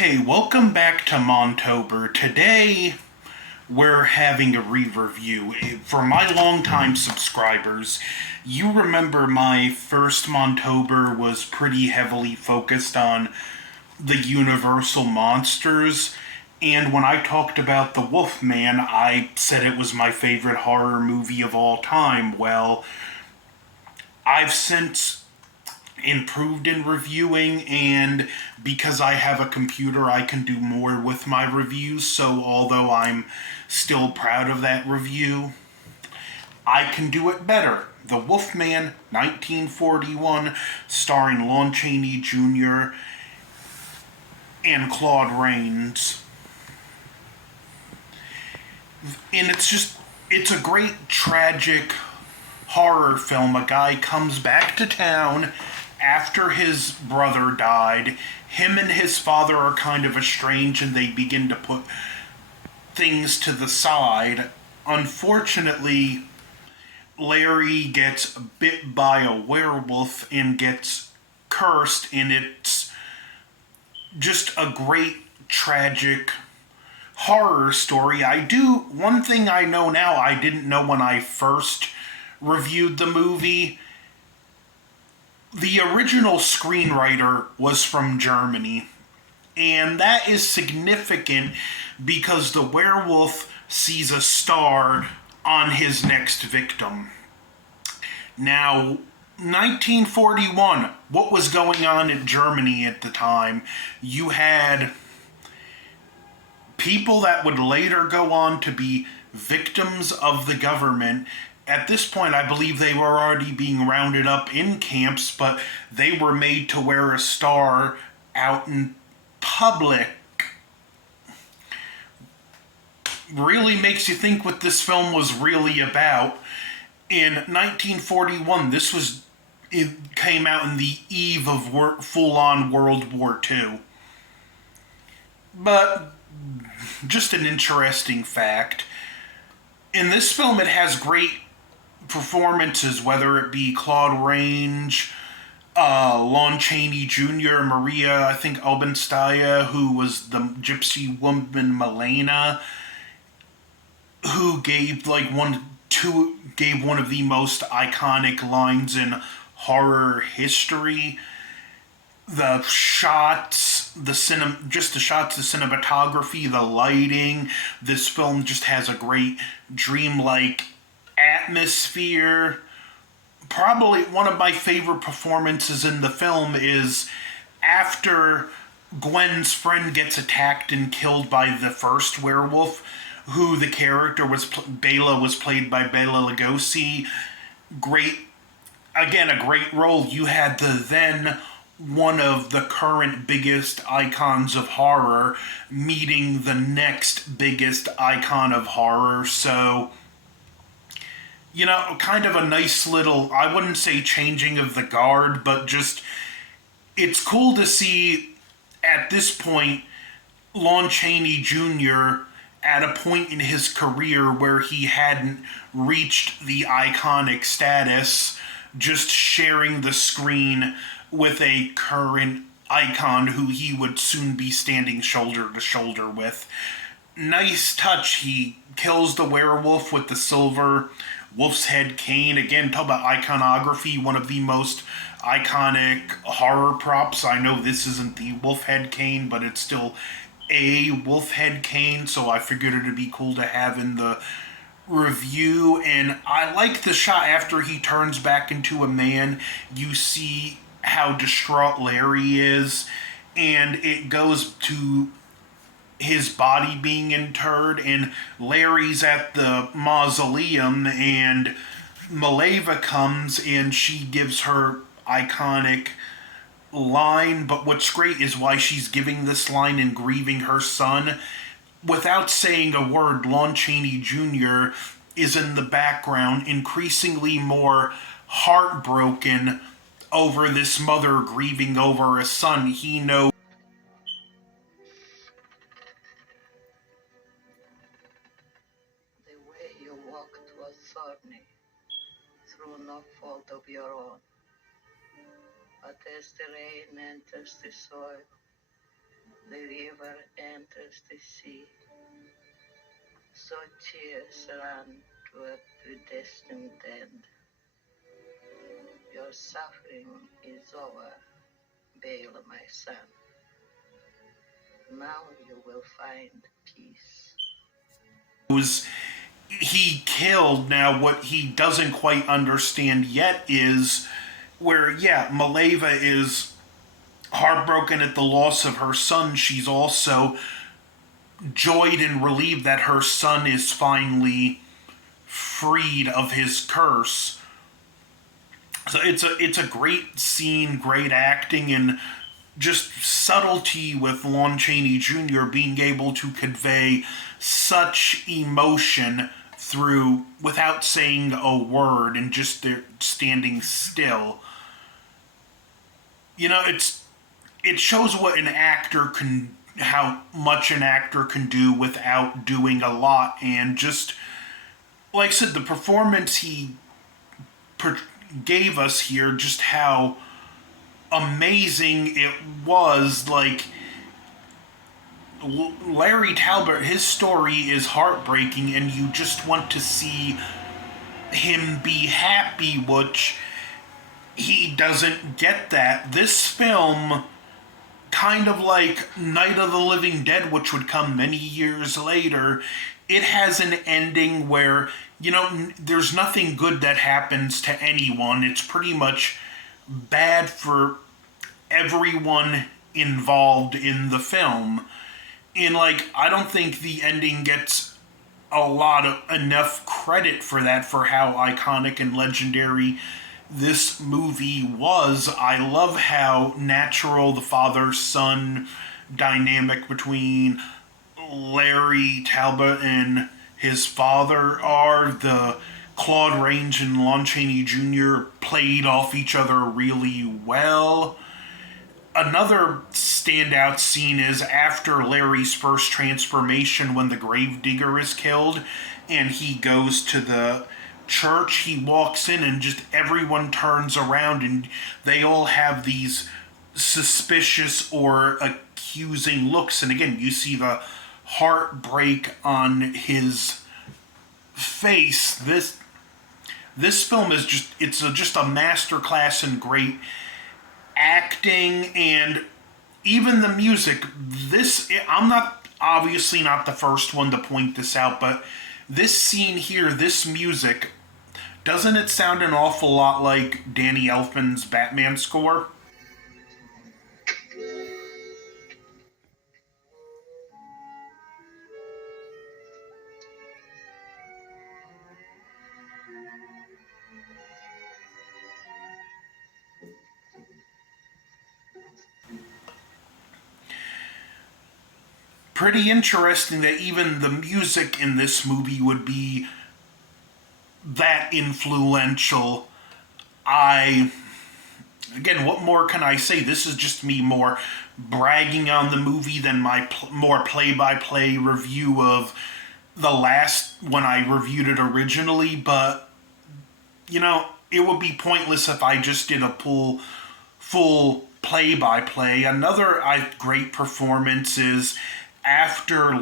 Okay, welcome back to MONTOBER. Today, we're having a re-review. For my longtime subscribers, you remember my first MONTOBER was pretty heavily focused on the Universal monsters, and when I talked about The Wolfman, I said it was my favorite horror movie of all time. Well, I've since improved in reviewing, and because I have a computer, I can do more with my reviews. So although I'm still proud of that review, I can do it better. The Wolfman, 1941, starring Lon Chaney Jr. and Claude Rains. And it's a great tragic horror film. A guy comes back to town after his brother died. Him and his father are kind of estranged, and they begin to put things to the side. Unfortunately, Larry gets bit by a werewolf and gets cursed, and it's just a great tragic horror story. One thing I know now I didn't know when I first reviewed the movie. The original screenwriter was from Germany, and that is significant because the werewolf sees a star on his next victim. Now, 1941, what was going on in Germany at the time? You had people that would later go on to be victims of the government. At this point, I believe they were already being rounded up in camps, but they were made to wear a star out in public. Really makes you think what this film was really about. In 1941, it came out in the eve of full-on World War II. But just an interesting fact. In this film, it has great performances, whether it be Claude Rains, Lon Chaney Jr., Maria, I think Obenstaya, who was the gypsy woman Milena, who gave one of the most iconic lines in horror history. The shots, the cinematography, the lighting. This film just has a great dreamlike atmosphere. Probably one of my favorite performances in the film is after Gwen's friend gets attacked and killed by the first werewolf, who the character Bela was played by Bela Lugosi. A great role. You had one of the current biggest icons of horror meeting the next biggest icon of horror. So, kind of a nice little, I wouldn't say changing of the guard, but just, it's cool to see at this point Lon Chaney Jr. at a point in his career where he hadn't reached the iconic status, just sharing the screen with a current icon who he would soon be standing shoulder to shoulder with. Nice touch. He kills the werewolf with the silver wolf's head cane. Again, talk about iconography, one of the most iconic horror props. I know this isn't the wolf head cane, but it's still a wolf head cane, so I figured it'd be cool to have in the review. And I like the shot after he turns back into a man. You see how distraught Larry is, and it goes to his body being interred, and Larry's at the mausoleum, and Mileva comes and she gives her iconic line. But what's great is why she's giving this line and grieving her son. Without saying a word, Lon Chaney Jr. is in the background, increasingly more heartbroken over this mother grieving over a son. He knows the way you walked was thorny, through no fault of your own. But as the rain enters the soil, The river enters the sea, so tears run to a predestined end. Your suffering is over, Bale, my son. Now you will find peace. He killed. Now, what he doesn't quite understand yet is where, yeah, Maleva is heartbroken at the loss of her son. She's also joyed and relieved that her son is finally freed of his curse. So it's a great scene, great acting, and just subtlety with Lon Chaney Jr. being able to convey such emotion through without saying a word and just standing still. You know, it shows what an actor can, how much an actor can do without doing a lot, and just like I said, the performance he gave us here, just how amazing it was. Like, Larry Talbot, his story is heartbreaking, and you just want to see him be happy, which he doesn't get that. This film, kind of like Night of the Living Dead, which would come many years later, it has an ending where, you know, there's nothing good that happens to anyone. It's pretty much bad for everyone involved in the film. And, like, I don't think the ending gets enough credit for that, for how iconic and legendary this movie was. I love how natural the father-son dynamic between Larry Talbot and his father are. The Claude Rains and Lon Chaney Jr. played off each other really well. Another standout scene is after Larry's first transformation, when the gravedigger is killed and he goes to the church. He walks in and just everyone turns around and they all have these suspicious or accusing looks. And again, you see the heartbreak on his face. This film is just a masterclass in great acting, and even the music. I'm obviously not the first one to point this out, but this scene here, this music, doesn't it sound an awful lot like Danny Elfman's Batman score? Pretty interesting that even the music in this movie would be that influential. Again, what more can I say? This is just me more bragging on the movie than my more play-by-play review of the last, when I reviewed it originally. But, you know, it would be pointless if I just did a full play-by-play. Another great performance is after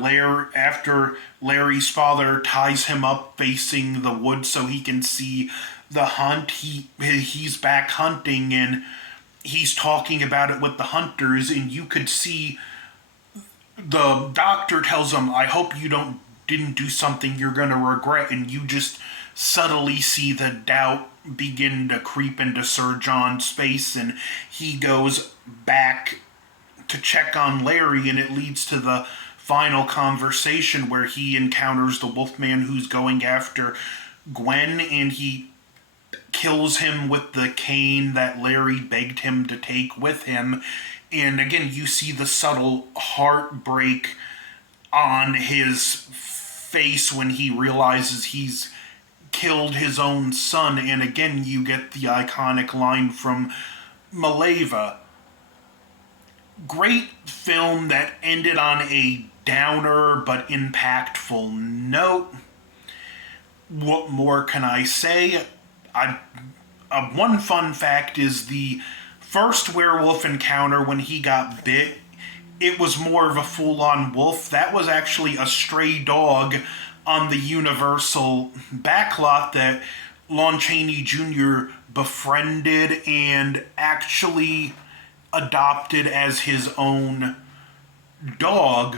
Larry's father ties him up facing the woods so he can see the hunt. He's back hunting and he's talking about it with the hunters, and you could see the doctor tells him, "I hope you didn't do something you're gonna regret," and you just subtly see the doubt begin to creep into Sir John's face, and he goes back to check on Larry, and it leads to the final conversation where he encounters the Wolfman who's going after Gwen, and he kills him with the cane that Larry begged him to take with him. And again, you see the subtle heartbreak on his face when he realizes he's killed his own son. And again, you get the iconic line from Maleva. Great film that ended on a downer but impactful note. What more can I say? One fun fact is the first werewolf encounter when he got bit. it was more of a full-on wolf. That was actually a stray dog on the Universal backlot that Lon Chaney Jr. befriended and actually adopted as his own dog.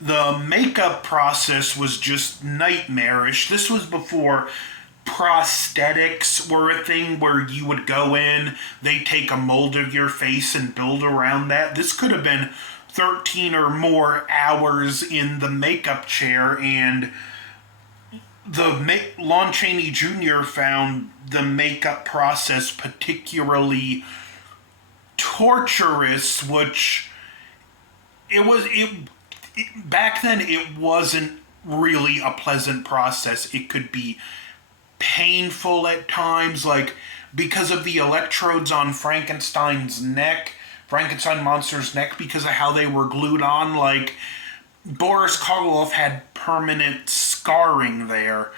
The makeup process was just nightmarish. This was before prosthetics were a thing where you would go in, they take a mold of your face and build around that. This could have been 13 or more hours in the makeup chair, and Lon Chaney Jr. found the makeup process particularly torturous, which back then it wasn't really a pleasant process. It could be painful at times, like because of the electrodes on Frankenstein monster's neck, because of how they were glued on. Like Boris Karloff had permanent scarring there,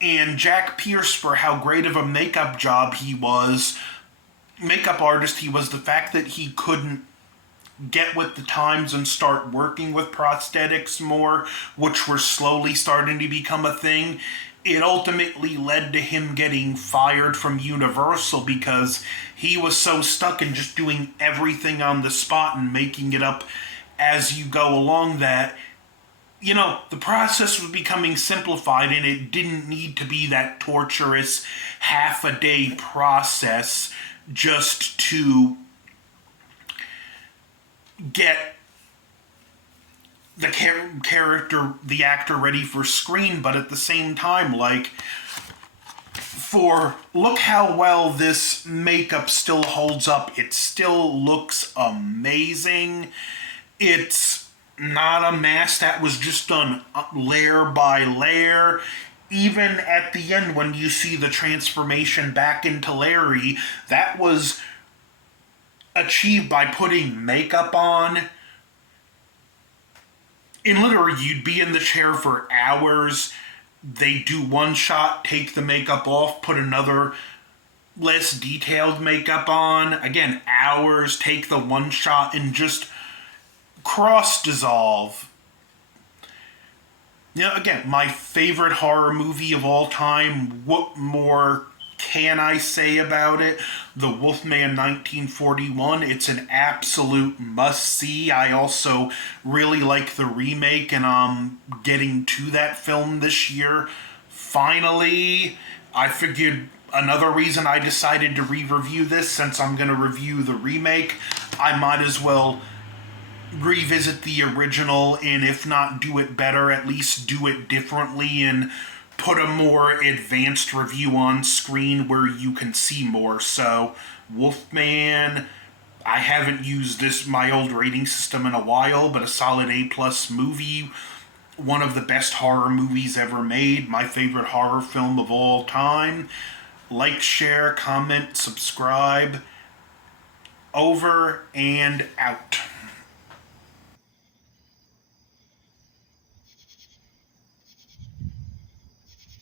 and Jack Pierce, for how great of a makeup artist he was, the fact that he couldn't get with the times and start working with prosthetics more, which were slowly starting to become a thing, it ultimately led to him getting fired from Universal because he was so stuck in just doing everything on the spot and making it up as you go along that, the process was becoming simplified and it didn't need to be that torturous half-a-day process just to get the the actor ready for screen. But at the same time, look how well this makeup still holds up. It still looks amazing. It's not a mask that was just done layer by layer. Even at the end, when you see the transformation back into Larry, that was achieved by putting makeup on. And literally, you'd be in the chair for hours. They do one shot, take the makeup off, put another less detailed makeup on. Again, hours, take the one shot, and just cross-dissolve. Again, my favorite horror movie of all time. What more can I say about it? The Wolfman 1941. It's an absolute must-see. I also really like the remake, and I'm getting to that film this year. Finally, I figured another reason I decided to re-review this, since I'm going to review the remake, I might as well revisit the original, and if not do it better, at least do it differently and put a more advanced review on screen where you can see more. So, Wolfman, I haven't used my old rating system in a while, but a solid A+ movie. One of the best horror movies ever made. My favorite horror film of all time. Like, share, comment, subscribe. Over and out.